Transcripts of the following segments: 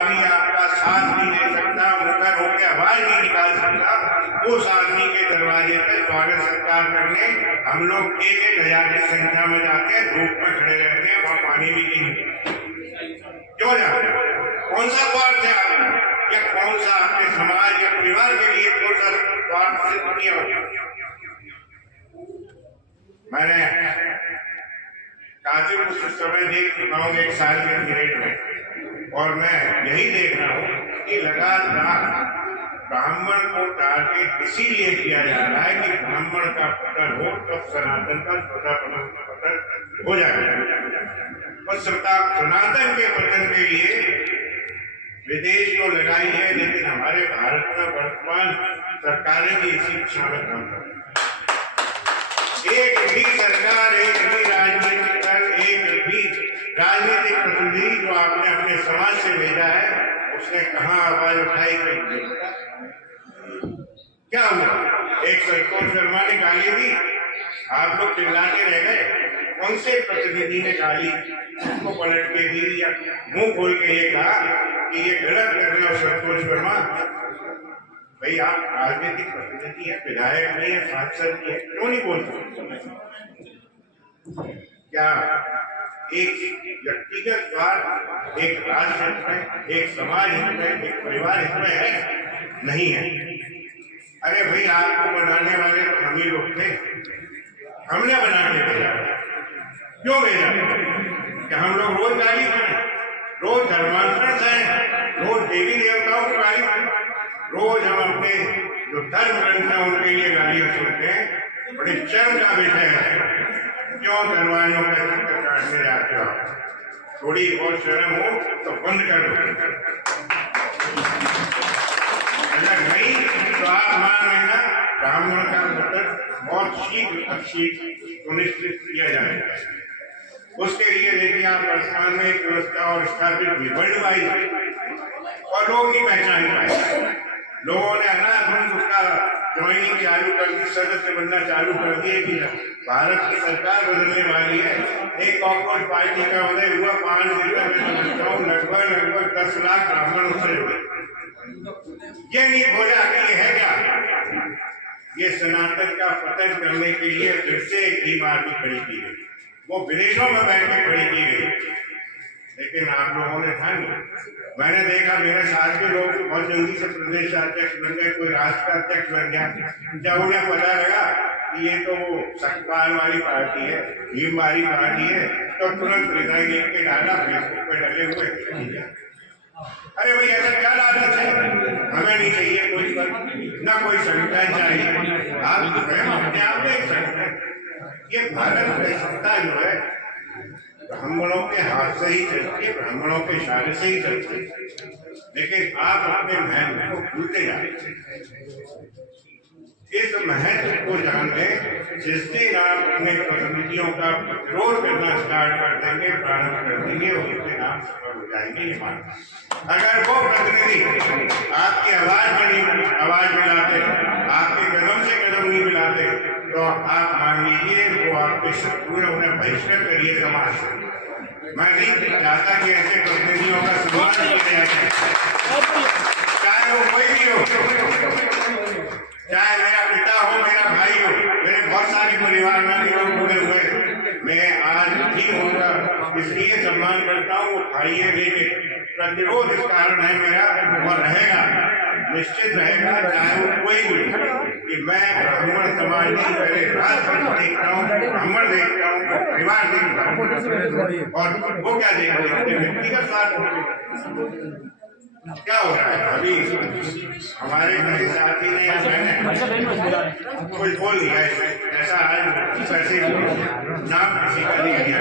आपका साथ नहीं दे सकता, मुकर होकर आवाज नहीं निकाल सकता, उस आदमी के दरवाजे पे स्वागत सत्कार करने हम लोग 1,000 की संख्या में जाके धूप में खड़े रहते हैं, वहां पानी भी नहीं क्यों जाते? कौन सा स्वार्थ है आपका, या कौन सा आपके समाज या परिवार के लिए कौन सा स्वार्थ सिद्ध किया? मैंने काफी कुछ समय देख चुका हूँ 1 साल के पीरियड में, और मैं यही देख रहा हूँ कि लगातार ब्राह्मण को टारगेट इसीलिए किया जा रहा है कि ब्राह्मण का पतन हो तब सनातन का पतन हो जाएगा। और सनातन के पतन के लिए विदेश तो लगाई है, लेकिन हमारे भारत में वर्तमान सरकारें भी इसी दिशा में काम कर रही है। एक भी सरकार, एक भी राजनीतिक दल, एक भी राजनीतिक प्रतिनिधि जो आपने अपने समाज से भेजा है, उसने कहाँ आवाज उठाई? क्या हुआ? एक संतोष शर्मा ने गाली दी, आप लोग चिल्लाते रह गए। कौन से प्रतिनिधि ने गाली उसको पलट के दी या मुंह खोल के ये कहा कि ये गलत कर रहे हो संतोष शर्मा? भाई आप राजनीतिक प्रतिनिधि है, विधायक नहीं है, सांसद नहीं है, क्यों नहीं बोलते? क्या एक व्यक्तिगत स्वार्थ एक राष्ट्र हित में, एक समाज हित में, एक परिवार हित में है? नहीं है। अरे भाई आपको बनाने वाले तो हम ही लोग थे, हमने बना के भेजा। क्यों भेजा? कि हम लोग रोज गाली करें, रोज धर्मांतरण करें, रोज देवी देवताओं को गाली करें, रोज हम अपने जो धर्म ग्रंथ है उनके लिए गालियां सुनते हैं। बड़े शर्म का विषय है। क्यों दरवाजों का चक्कर काटने जाते हो? थोड़ी बहुत शर्म हो तो बंद कर दो। अगर नहीं तो आप मान लेना ब्राह्मण का पतन बहुत शीघ्र सुनिश्चित किया जाएगा। उसके लिए देखिए आप वर्तमान में एक व्यवस्था और स्थापित हुई वर्ल्ड वाइड, और लोग नहीं पहचान पाए। लोगों ने अनाथ उसका ज्वाइनिंग चालू कर दी, सदस्य बनना चालू कर दिए कि भारत की सरकार बदलने वाली है। एक कॉकरोच पार्टी का उदय हुआ 5 दिन में, मैं समझता हूँ लगभग 10 लाख ब्राह्मण उससे जुड़े। ये नहीं खोजा कि ये है क्या? ये सनातन का पतन करने के लिए फिर से एक टीम आर्मी खड़ी की गई, वो विदेशों में बैठ के खड़ी की गई, लेकिन आप लोगों ने ठान लिया। मैंने देखा मेरे साथ के लोग बहुत जल्दी से प्रदेश अध्यक्ष बन गए, कोई राष्ट्र का अध्यक्ष बन गया। जब उन्हें पता लगा कि ये तो वो सकपाल वाली पार्टी है, भीम वाली पार्टी है, तो तुरंत रिजाइन लिख के डाला, फेसबुक पे डले हुए। अरे भाई ऐसा क्या लालच है? हमें नहीं चाहिए कोई पद, ना कोई संगठन चाहिए। आप अपने आप में संगठन, ये भारत की सत्ता जो है ब्राह्मणों के हाथ से ही चलती है, ब्राह्मणों के इशारे से ही चलती है, लेकिन आप अपने महत्व को भूलते जाते हैं। इस महत्व को जान लें, जिस दिन आप अपने प्रतिनिधियों का विरोध करना स्टार्ट कर देंगे, प्रारंभ कर देंगे, उस दिन आप सफल हो जाएंगे। ये मान, अगर वो प्रतिनिधि आपकी आवाज मिलाते, आपके कदम से कदम नहीं मिलाते, तो आप मान लीजिए वो आपके शत्रु है, उन्हें बहिष्कृत करिए समाज से। मैं नहीं चाहता कि ऐसे प्रतिनिधियों का सम्मान किया जाए, चाहे वो कोई भी हो, चाहे मेरा पिता हो, मेरा भाई हो, मेरे बहुत सारे परिवार में भी लोग जुड़े हुए। मैं आज भी उनका इसलिए सम्मान करता हूँ, वो खाइए, लेकिन प्रतिरोध इस कारण है मेरा, और रहेगा, निश्चित रहेगा, चाहे वो कोई भी, कि मैं ब्राह्मण समाज की पहले राष्ट्र देखता हूँ, ब्राह्मण देखता हूँ, परिवार देखता हूँ, और वो क्या देख रहे हैं? व्यक्तिगत स्वार्थ क्या हो रहा है? अभी हमारे कई साथी ने कोई बोल दिया ऐसा, आज ऐसे नाम किसी का नहीं दिया।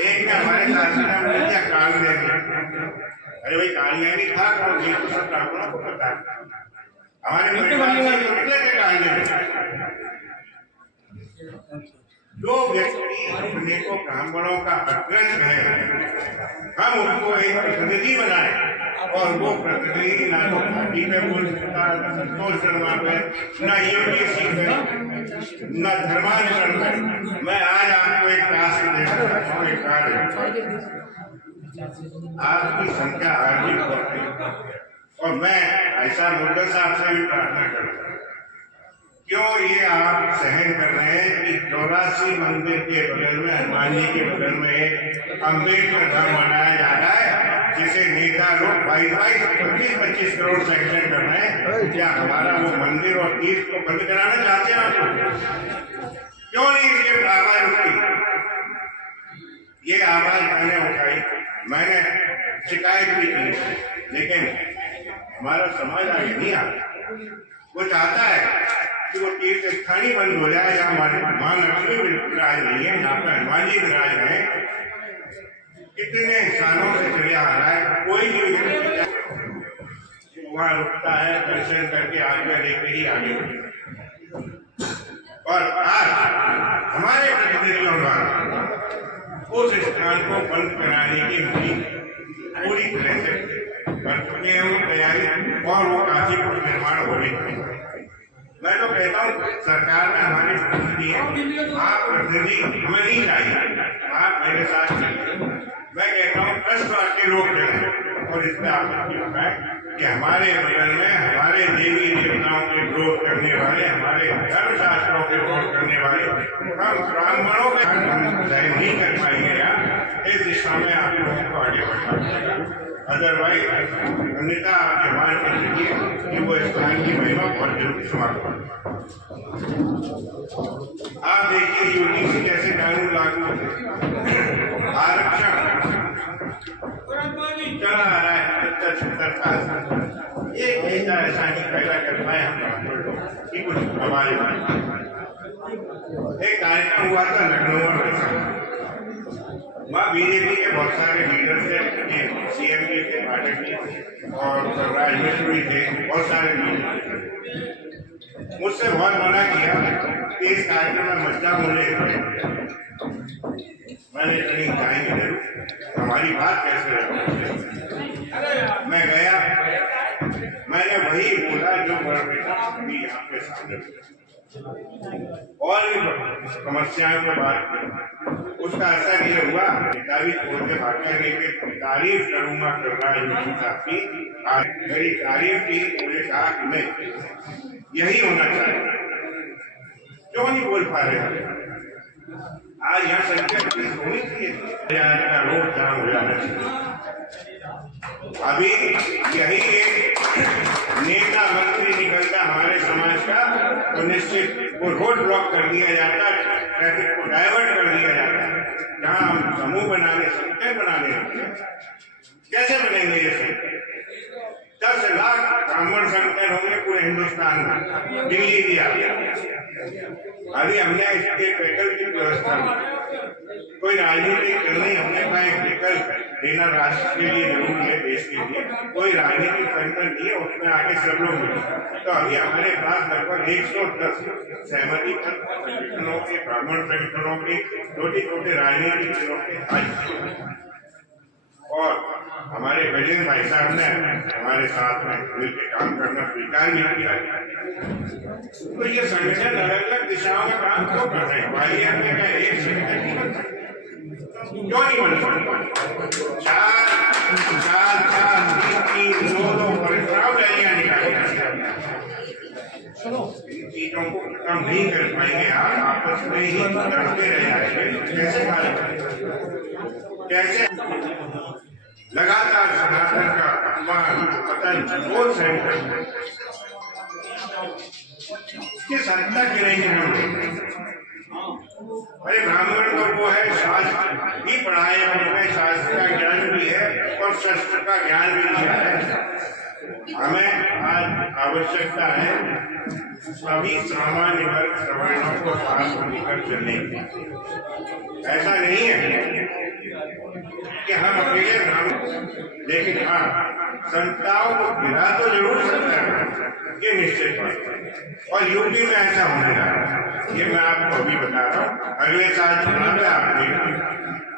एक ने हमारे साथी ने बोल दिया काल देंगे। अरे भाई काल नहीं था, और ये तो सब ब्राह्मणों को पता है। हमारे परिवार से निकले थे काल देंगे। जो व्यक्ति अपने को ब्राह्मणों का अग्रज है, हम उनको एक प्रतिनिधि बनाए, और वो प्रतिनिधि ना तो पार्टी में बोल सकता, न संतोष शर्मा पे, न यूपीएससी पे, न धर्मांतरण पे। मैं आज आपको एक टास्क दे रहा हूँ, एक कार्य आपकी संख्या अर्जित होती। और मैं ऐसा मुद्दा साहब से भी प्रार्थना करूंगा, क्यों ये आप सहन कर रहे हैं कि 84 मंदिर के बगल में, हनुमान जी के बगल में एक अम्बेडकर धाम बनाया जा रहा है, जिसे नेता लोग 22-25 करोड़ सैंक्शन कर रहे हैं। क्या हमारा वो मंदिर और तीर्थ को बंद कराना चाहते हैं आप? क्यों नहीं इसकी आवाज उठी? ये आवाज मैंने उठाई, मैंने शिकायत भी की, लेकिन हमारा समाज आगे नहीं आता। वो चाहता है कि वो तीर्थ स्थान ही बंद हो जाए, जहाँ मां लक्ष्मी विराज नहीं है, यहाँ पर हनुमान जी विराज रहे। कितने सालों से चले आ रहा है, कोई भी वहाँ रुकता है, दर्शन करके आगे लेके ही आगे। और आज हमारे प्रतिनिधियों द्वारा उस स्थान को बंद कराने की पूरी तरह से कर चुके हैं वो तैयारी, और वो काशीपुर निर्माण हो रही है। मैं तो कहता हूँ सरकार में हमारे प्रतिनिधि हैं, आप प्रतिनिधि हमें नहीं चाहिए, आप मेरे साथ चलिए। मैं कहता हूँ ट्रस्ट आके लोग चलें, और इसमें आपत्ति होता है कि हमारे बगल में हमारे देवी देवताओं के विरोध करने वाले, हमारे धर्म शास्त्रों के विरोध करने वाले हम ब्राह्मणों के सहन नहीं कर पाएंगे। यार इस दिशा में आप लोगों को आगे बढ़ना पड़ेगा, अदरवाइज अन्यथा आप मान के चलिए कि वो स्थान की महिमा बहुत जल्दी समाप्त हो। आप देखिए यूजीसी कैसे कानून लागू आरक्षण चला आ रहा है 70 साल। एक नेता ऐसा नहीं पैदा कर पाए हम कि कुछ हमारे एक कार्यक्रम हुआ था लखनऊ में, वहाँ बीजेपी के बहुत सारे लीडर थे, सीएम जी थे, पाठक जी और राजमिस्त्र भी थे, बहुत सारे लीडर। मुझसे बहुत मना किया कि इस कार्यक्रम में मजदा बोले, मैंने कहीं जाएंगे जरूर, हमारी बात कैसे रहे। मैं गया, मैंने वही बोला जो बड़ा भी यहाँ पे सामने और भी समस्याओं पर बात की। उसका असर ये हुआ, किताबी छोड़ के भागने के तारीफ करूंगा राजनीति साहब की, मेरी तारीफ की, मुझे कहा कि नहीं यही होना चाहिए, क्यों नहीं बोल पा रहे। आज यहाँ संख्या होनी चाहिए, रोड जाम हो जाना चाहिए। अभी यही एक नेता मंत्री निकलता हमारे समाज का तो निश्चित वो रोड ब्लॉक कर दिया जाता, ट्रैफिक को डाइवर्ट कर दिया जाता। जहाँ हम समूह बनाने, संगठन बनाने कैसे बनेंगे ये संगठन? 10 लाख ब्राह्मण संगठन होंगे पूरे हिंदुस्तान में, दिल्ली भी आ गया। अभी हमने इसके वैकल्पिक व्यवस्था में कोई राजनीतिक नहीं, हमने कहा एक विकल्प देना राष्ट्र के लिए जरूरी है, देश के लिए कोई राजनीतिक संगठन नहीं है, उसमें आगे सब लोग मिले। तो अभी हमारे पास लगभग 110 सहमति संगठनों के, ब्राह्मण संगठनों के, छोटे छोटे राजनीतिक दलों के, और हमारे गजेंद्र भाई साहब ने हमारे साथ में मिलकर काम करना स्वीकार भी किया। तो ये संगठन अलग अलग दिशाओं में काम क्यों कर रहे हैं? वाईएम का एक संगठन क्यों नहीं बन सकता? 4 2 परिश्रम रैलियां निकाली, चीजों को खत्म नहीं कर पाएंगे। आप आपस में ही लड़ते रह जाएंगे, कैसे कैसे लगातार सनातन का अपमान, पतन, वो सेंटर किस हद तक गिरेंगे हम लोग? अरे ब्राह्मण तो वो है, शास्त्र भी पढ़ाए, उनमें शास्त्र का ज्ञान भी है और शस्त्र का ज्ञान भी दिया है। हमें आज आवश्यकता है सभी सामान्य वर्ग सवर्णों को साथ मिलकर चलने की। ऐसा नहीं है कि हम अकेले ब्राह्मण, लेकिन हाँ संताओं को गिरा तो जरूर सकता है, ये निश्चित बात है। और यूपी में ऐसा होने जा रहा है, ये मैं आपको अभी बता रहा हूँ। अगले साल चुनाव में आप देखिए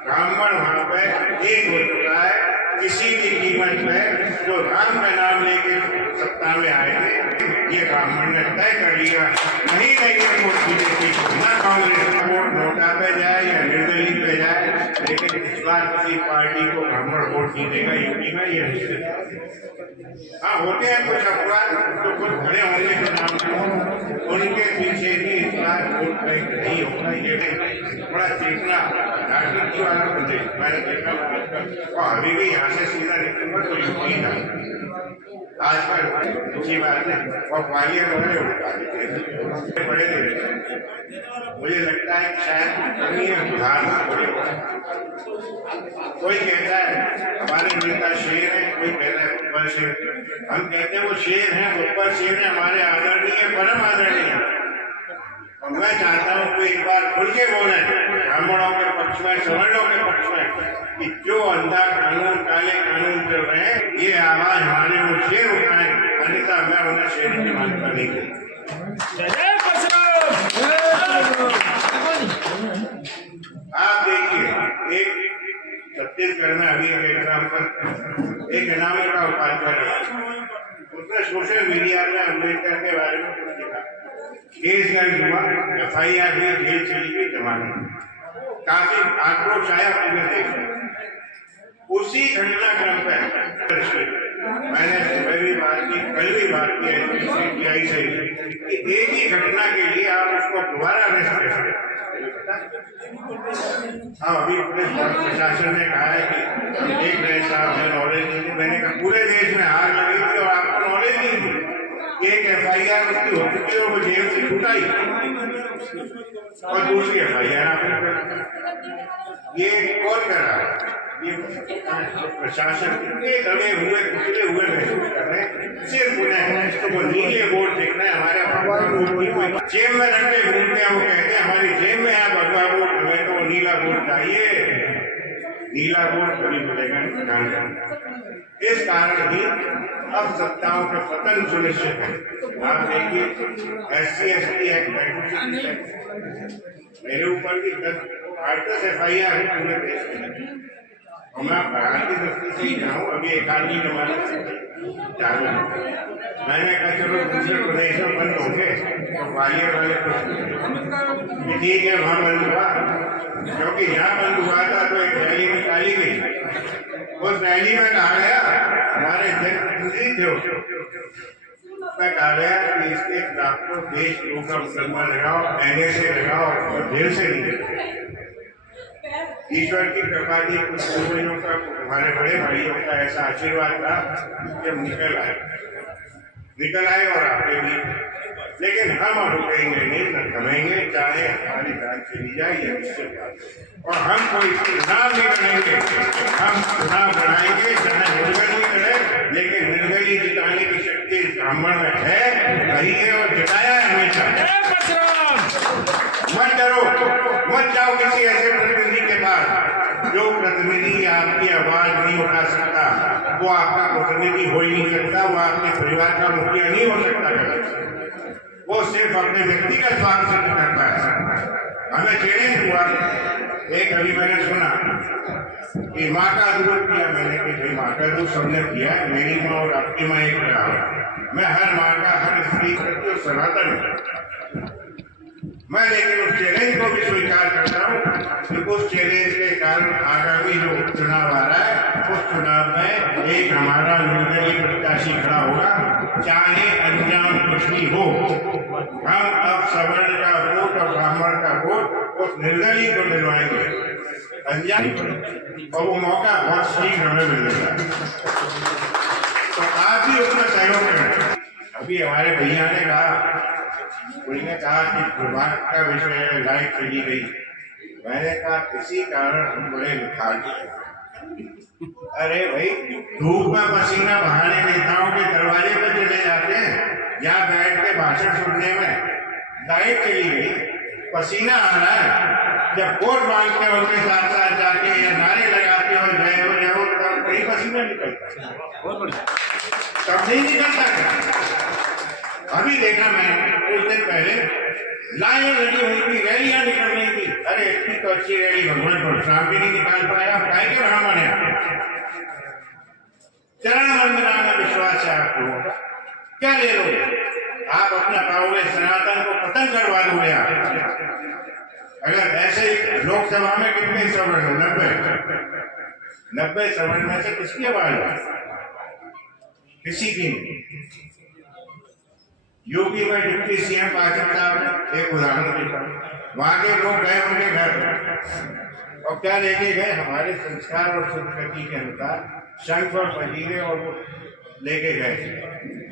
ब्राह्मण वहां पर एक हो चुका है, किसी भी कीमत पे जो राम का नाम लेके सत्ता में आएंगे, ये ब्राह्मण ने तय कर लिया, नहीं देंगे वोट बीजेपी को, न कांग्रेस का वोट नोटा पे जाए या निर्दलीय पे जाए, लेकिन इस बार किसी पार्टी को ब्राह्मण वोट जीतेगा यूपी में, ये निश्चित। हाँ, होते हैं कुछ अपराध जो कुछ खड़े होने के नाम पर, उनके पीछे भी इतना वोट बैंक नहीं होगा। ये बड़ा चेतना डॉक्टर की वाला प्रदेश मैंने देखा, और अभी भी यहाँ से सीधा निकलूंगा तो यूपी था आजकल अच्छी बात है। और ग्वालियर वाले उठा देते बड़े मुझे लगता है कि शायद कमी है सुधारना पड़ेगा। कोई कहता है हमारे नेता शेर है, कोई कहता है ऊपर शेर। हम कहते हैं वो शेर है, ऊपर शेर है, हमारे आदरणीय परम आदरणीय। और मैं चाहता हूँ कि एक बार खुल के बोले ब्राह्मणों के पक्ष में, सवर्णों के पक्ष में, कि जो अंधा कानून, काले कानून चल रहे हैं, ये आवाज हमारे वो शेर उठाए, अन्यथा मैं उन्हें शेर की मान्यता नहीं दूंगा। आप देखिए, एक छत्तीसगढ़ में अभी एक एग्जाम्पल, एक इनामी का उपाध्याय, उसने सोशल मीडिया में अम्बेडकर के बारे में कुछ लिखा, केस दर्ज हुआ, FIR हुई, जेल चली गई, जमानत। काफी आक्रोश आया पूरे देश में। उसी घटनाक्रम पर मैंने सुबह भी बात की, कल भी बात की SBI से कि एक ही घटना के लिए आप उसको दोबारा अरेस्ट कर सकते। हाँ, अभी पुलिस प्रशासन ने कहा है कि देख रहे साहब, हमें नॉलेज नहीं थी। मैंने कहा पूरे देश में आग लगी थी और आपको नॉलेज नहीं थी। एक FIR उसकी हो चुकी है, वो जेल से छूटा ही, और दूसरी FIR आपने ये कौन कर रहा है? ये प्रशासन कितने दबे हुए, कुचले हुए महसूस कर रहे हैं। सिर्फ उन्हें इसको वो नीले वोट देखना है, हमारे जेब में रख के घूमते हैं। वो कहते हैं हमारी जेब में है भगवा वोट, हमें तो नीला वोट चाहिए। नीला वोट कभी मिलेगा नहीं। इस कारण ही अब सत्ताओं का पतन सुनिश्चित है। आप देखिए SC/ST एक्ट, मेरे ऊपर भी 8-10 FIR है पूरे देश में। और मैं भारतीय दृष्टि से ही जाऊँ, अभी एक आदमी जमाने चालू है। मैंने कहा चलो दूसरे प्रदेश में बंद होंगे, तो ग्वालियर वाले कुछ ठीक है वहाँ बंद हुआ, क्योंकि यहाँ बंद हुआ था तो एक रैली निकाली गई। उस रैली में कहा गया, हमारे जनप्रतिनिधि थे, मैं कहा गया कि इसके खिलाफ को देश का मुकदमा लगाओ, NSA लगाओ और जेल से निकले। ईश्वर की कृपा थी, कुछ पूर्वजों का, हमारे बड़े भाइयों का ऐसा आशीर्वाद था जब निकल आए और आपके भी। लेकिन हम अब रुकेंगे नहीं, न थमेंगे, चाहे हमारी जान चली जाए, यह निश्चित बात है। और हम कोई चुनाव नहीं करेंगे, हम चुनाव बनाएंगे, चाहे निर्दलीय करे, लेकिन निर्दलीय जिताने की शक्ति ब्राह्मण में है, रही है और जिताया है हमेशा। मत डरो, मत जाओ किसी ऐसे प्रतिनिधि के पास जो प्रतिनिधि आपकी आवाज नहीं उठा सकता। वो आपका प्रतिनिधि हो ही नहीं सकता, वो आपके परिवार का मुखिया नहीं हो सकता कभी। वो सिर्फ अपने व्यक्तिगत स्वार्थ से करता है। हमें चैलेंज हुआ, एक अभी मैंने सुना कि माँ का दूध किया, मैंने कि भाई माँ का दूध सबने किया, मेरी माँ और आपकी माँ एक रहा। मैं हर माँ का, हर स्त्री प्रति और सनातन मैं, लेकिन उस चैलेंज को भी स्वीकार करता हूँ कि उस चैलेंज के कारण आगामी जो उपचुनाव आ रहा है, उस चुनाव में एक हमारा निर्दलीय प्रत्याशी खड़ा होगा, चाहे अंजाम कुछ भी हो। हम अब सवर्ण का वोट और ब्राह्मण का वोट उस निर्दलीय को दिलवाएंगे, अंजाम, और वो मौका बहुत शीघ्र हमें मिलेगा। तो आप भी उसमें सहयोग करें। अभी हमारे भैया ने कहा, कोई ने कहा कि दुर्भाग्य का विषय है, लाइट चली गई। मैंने कहा इसी कारण हम बड़े लिखाजी हैं। अरे भाई, धूप में पसीना बहाने नेताओं के दरवाजे पर चले जाते हैं, यहाँ बैठ के भाषण सुनने में। लाइट चली गई, पसीना आ रहा है, जब वोट मांगते हैं उनके साथ साथ जाके या नारे लगाते हो जय हो, तब कहीं पसीना निकलता, तब नहीं निकलता। अभी देखा मैंने कुछ दिन पहले लाइन लगी हुई थी, रैलियां निकल रही थी। अरे इतनी तो अच्छी रैली भगवान परशुराम भी नहीं निकाल पाया, काय के ब्राह्मण है। चरण वंदना में विश्वास है आपको, क्या ले लो आप? अपना पाओगे, सनातन को पतन करवा दोगे आप। अगर ऐसे ही लोकसभा में कितने सवर्ण हो, 90, 90 सवर्ण में से किसकी आवाज है? किसी की नहीं। यूपी में डिप्टी सीएम पाठक साहब एक उदाहरण देता हूँ, वहां के लोग गए उनके घर और क्या लेके गए? हमारे संस्कार और संस्कृति के अनुसार शंख और फजीरे और वो लेके गए।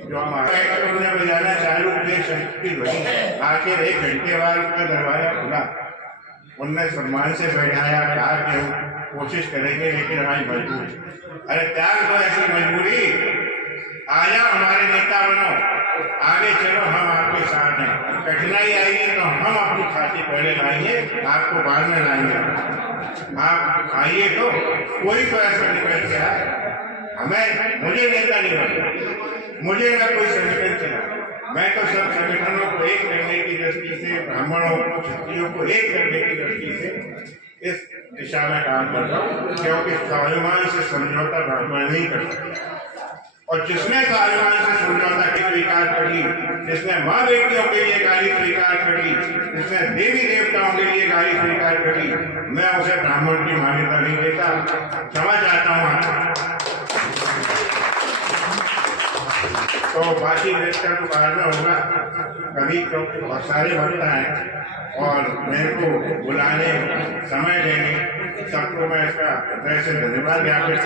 जो हमारे उन्होंने बजाना चालू किए, शंख की ध्वनि आखिर 1 घंटे बाद उसका दरवाजा खुला, उनने सम्मान से बैठाया, कहा कि हम कोशिश करेंगे लेकिन हमारी मजबूरी। अरे त्याग दो ऐसी मजबूरी, आ जाओ हमारे नेता बनो, आगे चलो, हम आपके साथ हैं। कठिनाई आएगी तो हम अपनी छाती पहले लाएंगे, आपको बाद में लाएंगे। आप आइए तो कोई तो ऐसा निकल के आए। मुझे नेता नहीं बनना, मुझे ना कोई संगठन चला, मैं तो सब संगठनों को एक करने की दृष्टि से, ब्राह्मणों क्षत्रियों को एक करने की दृष्टि से इस दिशा में काम कर रहा हूँ, क्योंकि स्वाभिमान से समझौता ब्राह्मण नहीं कर सकता। और जिसने स्वाभिमान से समझौता की स्वीकार कर ली, जिसने माँ बेटियों के लिए गाली स्वीकार कर ली, जिसने देवी देवताओं के लिए गाली स्वीकार कर ली, मैं उसे ब्राह्मण की मान्यता नहीं देता। क्षमा चाहता हूँ। तो बाकी लेक्चर तो बाद में होगा कभी, क्योंकि बहुत सारे भक्त हैं और मेरे को बुलाने, समय देने सबको मैं इसका हृदय से धन्यवाद ज्ञापित